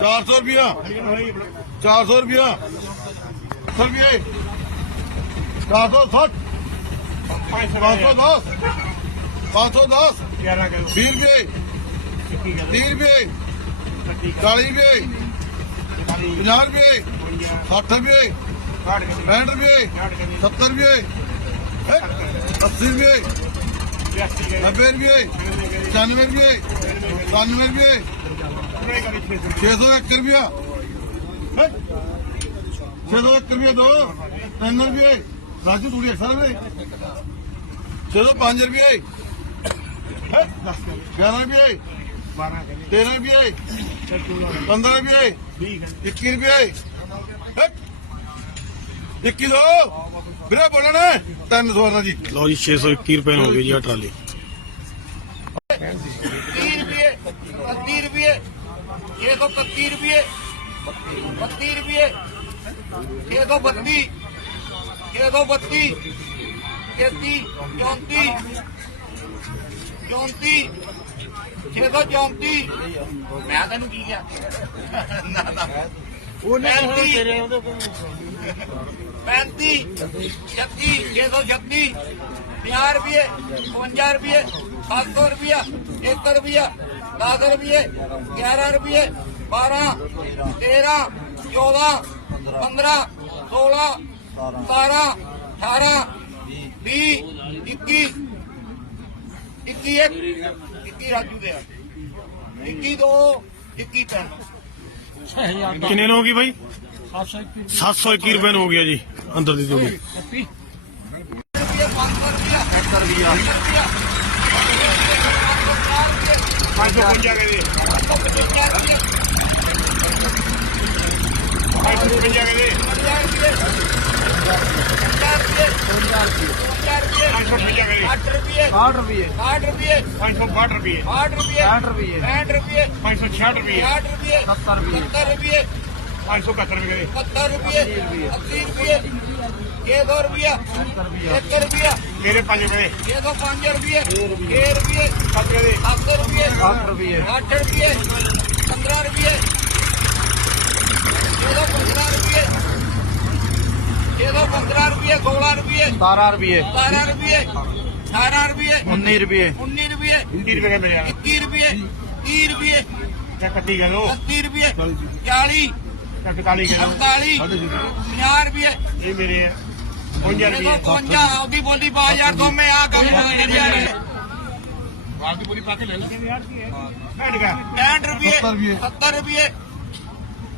400 ਰੁਪਿਆ 400 ਰੁਪਿਆ 400 ਰੁਪਏ 460 510 510 20 ਰੁਪਏ। 30 ਰੁਪਏ। 40 ਰੁਪਏ। 50 ਰੁਪਏ। 60 ਰੁਪਏ। 65 ਰੁਪਏ। 70 ਰੁਪਏ। ਹੈਂ? 80 ਰੁਪਏ। 90 ਰੁਪਏ। 95 ਰੁਪਏ 97 ਰੁਪਏ। 601 ਰੁਪਿਆ ਹੈਂ? 601 ਰੁਪਏ ਦੋ 3 ਰੁਪਏ। ਰਾਜੂ ਤੂੜੀ ਅਕਸਰ ਵੇ 605 ਰੁਪਏ ਹੈਂ? 11 ਰੁਪਏ। 13 ਰੁਪਏ। 15 ਰੁਪਏ। 21 ਰੁਪਏ। ਹੈਂ? 21 ਦੋ ਵੀਰੇ, ਬੋਲਣਾ ਤਿੰਨ ਸਵਾਰਾਂ ਜੀ ਲਓ ਜੀ 621 ਰੁਪਏ ਹੋ ਗਏ ਜੀ ਆਹ ਟਰਾਲੀ। 30 ਰੁਪਏ। 30 ਰੁਪਏ 631 ਰੁਪਏ 32 ਰੁਪਏ 632 632 33 34 34 634 ਮੈਂ ਤੈਨੂੰ ਕੀ ਕਿਹਾ ਨਾ ਨਾ ਉਹਨੇ ਤੇਰੇ ਉਹਦੇ ਕੋਲ 35 36 636 50 ਰੁਪਏ 55 ਰੁਪਏ 700 ਰੁਪਏ 71 ਰੁਪਏ 10 ਰੁਪਏ 11 ਰੁਪਏ 12 13 14 15 16 17 18 20 21 21 21 ਰਾਜੂ ਦੇ 21 2 21 3 6000 ਕਿੰਨੇ ਨੂੰ ਹੋ ਗਈ ਬਾਈ? 721 721 ਰੁਪਏ। ਨੂੰ ਹੋ ਗਿਆ ਜੀ ਅੰਦਰ ਦੀ ਜੋਗੀ ਕਾਪੀ ਰੁਪਏ 500 ਰੁਪਏ 70 ਰੁਪਏ। 550 ਰੁਪਏ 550 ਰੁਪਏ 555 ਰੁਪਏ ਦੇ 555 ਕੇ ਦੇ 555 ਕੇ ਦੇ 8 ਰੁਪਏ 60 ਰੁਪਏ 60 ਰੁਪਏ 562 ਰੁਪਏ 60 ਰੁਪਏ 60 ਰੁਪਏ 65 ਰੁਪਏ 566 ਰੁਪਏ 60 ਰੁਪਏ 70 ਰੁਪਏ 571 ਰੁਪਏ 70 ਰੁਪਏ 80 ਰੁਪਏ 600 ਰੁਪਏ 1 ਰੁਪਏ ਮੇਰੇ 5 ਰੁਪਏ 605 ਰੁਪਏ 6 ਰੁਪਏ 7 ਰੁਪਏ 7 ਰੁਪਏ 8 ਰੁਪਏ 8 ਰੁਪਏ 15 ਰੁਪਏ। 615 ਰੁਪਏ। 615 ਰੁਪਏ 16 ਰੁਪਏ। 17 ਰੁਪਏ। 17 ਰੁਪਏ 18 ਰੁਪਏ। 19 ਰੁਪਏ। 19 ਰੁਪਏ। 20 ਰੁਪਏ ਮਿਲਿਆ। 21 ਰੁਪਏ 30 ਰੁਪਏ। ਤੇ ਕੱਟੀ ਗਿਆ ਲੋ 30 ਰੁਪਏ। 40 ਤੇ 41 ਗਿਆ 48 50 ਰੁਪਏ। ਇਹ ਮੇਰੇ 52 ਇਹ ਰੁਪਏ। ਤੋਂ 50 ਆਉਦੀ ਬੋਲੀ ਪਾ ਯਾਰ ਤੋਂ ਮੈਂ ਆ ਕੰਮ ਕਰ ਯਾਰ। ਆਪਦੀ ਪੂਰੀ ਪਾ ਕੇ ਲੈ ਲੈ ਯਾਰ ਕੀ ਹੈ ਬੈਠ ਗਿਆ 65 ਰੁਪਏ। 70 ਰੁਪਏ।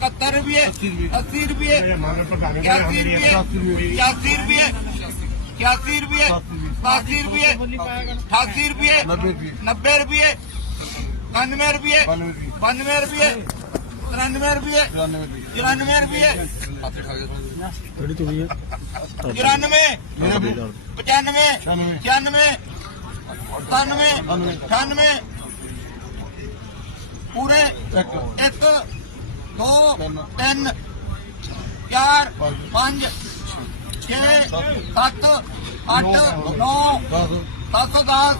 70 ਰੁਪਏ 70 ਰੁਪਏ। 80 ਰੁਪਏ। ਮੇਰੇ ਮਾਨ ਪ੍ਰਧਾਨ 81 ਜੀ ਰੁਪਏ 81 ਰੁਪਏ। 81 ਰੁਪਏ 82 ਰੁਪਏ 88 ਰੁਪਏ। 90 ਰੁਪਏ 90 ਰੁਪਏ 92 ਰੁਪਏ। 92 ਰੁਪਏ 92 ਰੁਪਏ 93 2 3 4 5 6 7 8 9 710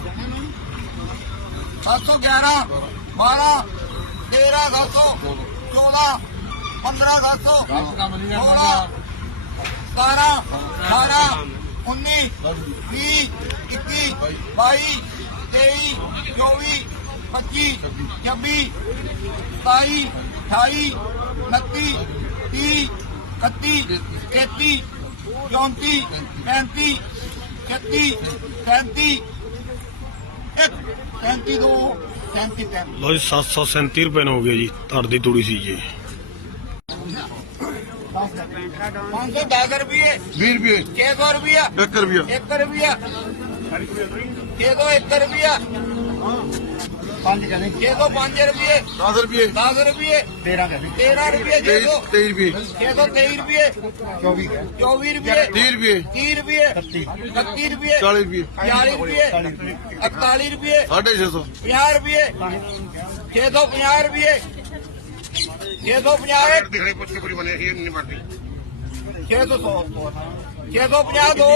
711 12 13 700 14 15 700 16 ਸਤਾਰਾਂ, ਅਠਾਰਾਂ, ਉੱਨੀ, ਵੀਹ, ਇੱਕੀ, ਬਾਈ, ਤੇਈ, ਚੌਵੀ 25 26 27 28 29 30 31 33 34 35 36 37 ਦੋ 37 ਲੋ ਜੀ 737 ਰੁਪਏ ਨੂੰ ਹੋ ਗਿਆ ਜੀ ਧੜ ਦੀ ਤੂੜੀ ਸੀ ਜੀ। 510 ਰੁਪਏ। 20 ਰੁਪਏ। 600 ਰੁਪਏ। 1 ਰੁਪਏ 1 ਰੁਪਏ 600 1 ਰੁਪਿਆ ਪੰਜ ਕਹਿੰਦੇ 600 5 ਰੁਪਏ 10 ਰੁਪਏ 10 ਰੁਪਏ 13 ਕਹਿੰਦੇ 13 ਰੁਪਏ 23 ਰੁਪਏ 623 ਰੁਪਏ 24 ਰੁਪਏ 30 ਰੁਪਏ 30 ਰੁਪਏ 31 ਰੁਪਏ 40 ਰੁਪਏ 40 ਰੁਪਏ 41 ਰੁਪਏ 650 50 ਰੁਪਏ 650 ਰੁਪਏ 650 ਦਿਖਾਈ ਪੁੱਛ ਕੇ ਪੂਰੀ ਬਣੇ ਇਹ ਨਹੀਂ ਮਰਦੀ 600 100 650 ਦੋ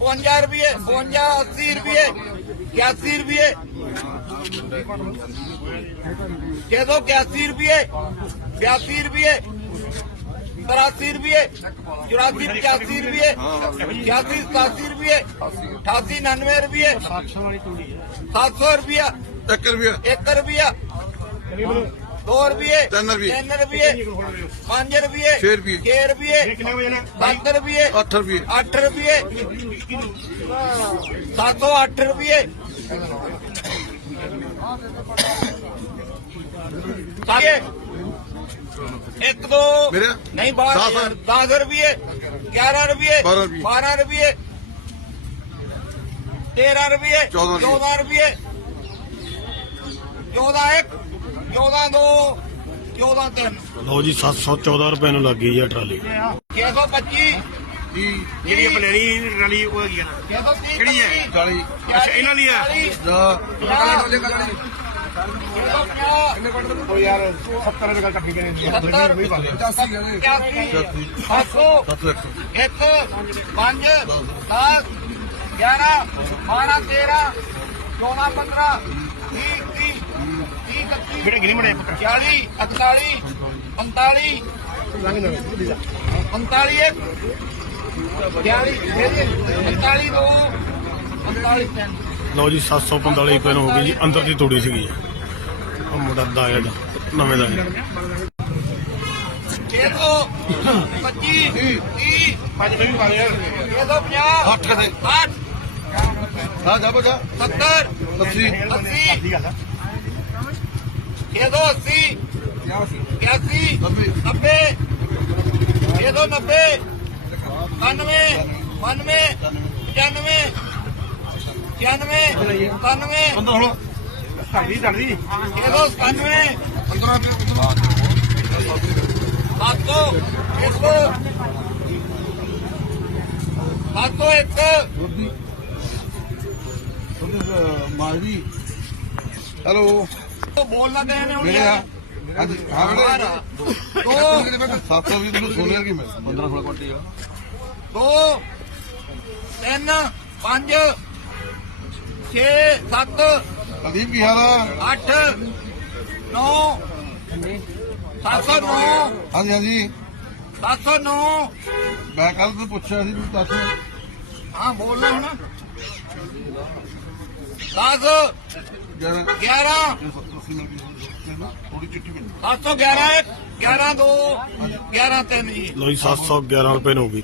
52 ਰੁਪਏ 52 80 ਰੁਪਏ 81 ਰੁਪਏ। 681 ਰੁਪਏ 82 ਰੁਪਏ 83 ਰੁਪਏ 84 85 ਰੁਪਏ 86 87 ਰੁਪਏ 88 99 ਰੁਪਏ 700 ਰੁਪਏ। 1 ਰੁਪਿਆ। 1 ਰੁਪਿਆ। 2 ਰੁਪਏ 3 ਰੁਪਏ। 3 ਰੁਪਏ 5 ਰੁਪਏ 6 ਰੁਪਏ। 6 ਰੁਪਏ 7 ਰੁਪਏ 8 ਰੁਪਏ। 8 ਰੁਪਏ 7 8 ਰੁਪਏ। 1 2 ਨਹੀਂ 12 10 ਰੁਪਏ 11 ਰੁਪਏ 12 ਰੁਪਏ। 13 ਰੁਪਏ 14 ਰੁਪਏ 14 1 14 ਦੋ 14 ਤਿੰਨ। ਲਓ ਜੀ 714 ਰੁਪਏ ਨੂੰ ਲੱਗ ਗਈ ਆ ਟਰਾਲੀ। 625 30 ਜਿਹੜੀ ਆਪਾਂ ਲੈਣੀ ਰਲੀ ਉਹ ਹੈਗੀ ਆ ਨਾ। 630 ਕਿਹੜੀ ਹੈ? 40 ਅੱਛਾ, ਇਹਨਾਂ ਦੀ ਹੈ? 50 ਉਹ ਯਾਰ 70 ਰੁਪਏ ਕੱਟ ਨੇ। 70 ਨਹੀਂ ਪਾਉਂਦੇ 700 700 ਇੱਕ ਪੰਜ 10 11 12 13 14 15 20 30 31 ਬੇਟਾ ਗਿਣੀ ਮੜੇ ਪੁੱਤਰ? 40 41 45 45 ਇੱਕ। 42 45 ਦੋ। 45 ਤਿੰਨ। ਲਓ ਜੀ 745 ਰੁਪਏ ਨੂੰ ਹੋ ਗਈ ਜੀ ਅੰਦਰ ਦੀ ਤੋੜੀ ਸੀਗੀ। ਉਹ ਮੁੰਡਾ ਦਾਇਆ ਦਾ ਨਵੇਂ ਦਾ 600 25 30 ਪੰਜ ਵੀ ਪਾ ਦੇ 650 ਅੱਠ ਦੇ। 8 ਹਾਂ ਜਾ ਬਜਾ 70 80 80 ਦੀ ਗੱਲ ਆ 680 81 90 ਨੱਬੇ। ਛੇ ਸੌ ਨੱਬੇ। ਇਕਾਨਵੇਂ ਬਾਨਵੇਂ। ਪਚਾਨਵੇਂ। ਛਿਆਨਵੇਂ ਇਕਾਨਵੇਂ ਬੰਦਾ ਹੁਣ। ਸਾਡੀ ਸਾਡੀ ਛੇ ਸੌ ਸਤਾਨਵੇਂ। 15 ਸੱਤ ਸੌ ਇੱਕ। ਸੱਤ ਸੌ ਇੱਕ। ਮਾਜਰੀ। ਹੈਲੋ। ਉਹ ਬੋਲਣਾ ਕਹੇ ਨੇ ਹੁਣ ਮੇਰੇ ਆ ਹਾਂਜੀ ਹਾਂ ਬੇਟੇ ਦੋ। 720 ਤੁਹਾਨੂੰ ਸੋਨੇ ਕੀ ਮੈਂ? 15 16 ਕੁਆਂਟੀ ਆ। ਦੋ ਤਿੰਨ ਪੰਜ ਛੇ ਸੱਤ ਸੰਦੀਪ ਕੀ ਹਾਲ ਆ? ਅੱਠ ਨੌ ਸੱਤ ਸੌ ਨੌ। ਹਾਂਜੀ ਹਾਂਜੀ। ਸੱਤ ਸੌ ਨੌ। ਮੈਂ ਕੱਲ ਤੋਂ ਪੁੱਛਿਆ ਸੀ ਤੂੰ ਦੱਸ। ਹਾਂ ਬੋਲਣਾ ਹੁਣ। 10 ਜਦ 11 ਥੋੜੀ ਚਿੱਠੀ ਮਿਲ 711 ਇੱਕ 11 2 11 3 ਜੀ ਲਓ 711 ਰੁਪਏ ਨੂੰ ਹੋ ਗਈ।